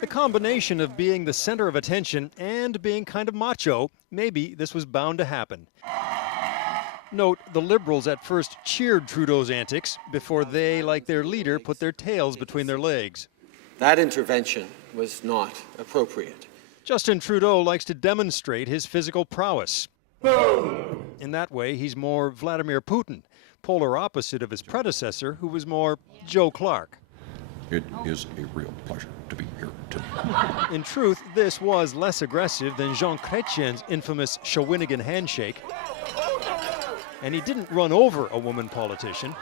The combination of being the center of attention and being kind of macho, maybe this was bound to happen. Note, the Liberals at first cheered Trudeau's antics before they, like their leader, put their tails between their legs. That intervention was not appropriate. Justin Trudeau likes to demonstrate his physical prowess. In that way, he's more Vladimir Putin, polar opposite of his predecessor, who was more Joe Clark. It is a real pleasure to be here tonight. In truth, this was less aggressive than Jean Chrétien's infamous Shawinigan handshake. And he didn't run over a woman politician.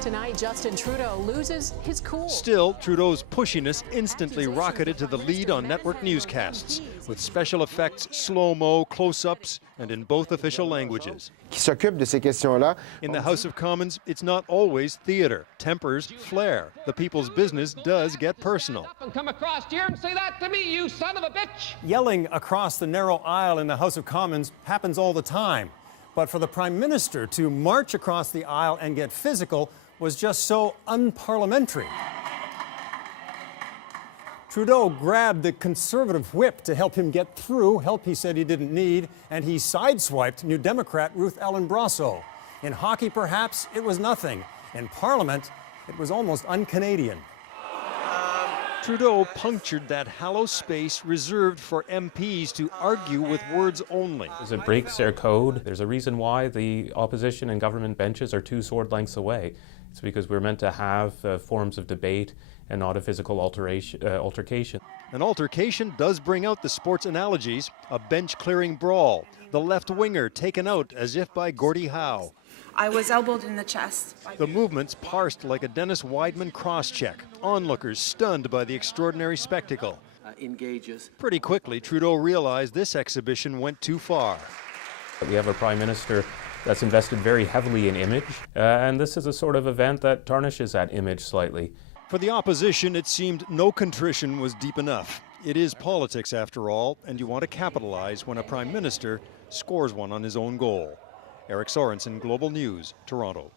Tonight, Justin Trudeau loses his cool. Still, Trudeau's pushiness instantly rocketed to the lead on network newscasts, with special effects, slow-mo, close-ups, and in both official languages. In the House of Commons, it's not always theater. Tempers flare. The people's business does get personal. Come across here and say that to me, you son of a bitch! Yelling across the narrow aisle in the House of Commons happens all the time. But for the Prime Minister to march across the aisle and get physical was just so unparliamentary. Trudeau grabbed the Conservative whip to help him get through, help he said he didn't need, and he sideswiped New Democrat Ruth Ellen Brasso. In hockey, perhaps, it was nothing. In Parliament, it was almost un-Canadian. Trudeau punctured that hollow space reserved for MPs to argue with words only. It breaks their code. There's a reason why the opposition and government benches are 2 sword lengths away. It's because we're meant to have forms of debate and not a physical altercation. An altercation does bring out the sports analogies, a bench-clearing brawl, the left winger taken out as if by Gordie Howe. I was elbowed in the chest. The movements parsed like a Dennis Weidman cross-check, onlookers stunned by the extraordinary spectacle. Engages. Pretty quickly, Trudeau realized this exhibition went too far. We have a Prime Minister that's invested very heavily in image, and this is a sort of event that tarnishes that image slightly. For the opposition, it seemed no contrition was deep enough. It is politics, after all, and you want to capitalize when a Prime Minister scores one on his own goal. Eric Sorensen, Global News, Toronto.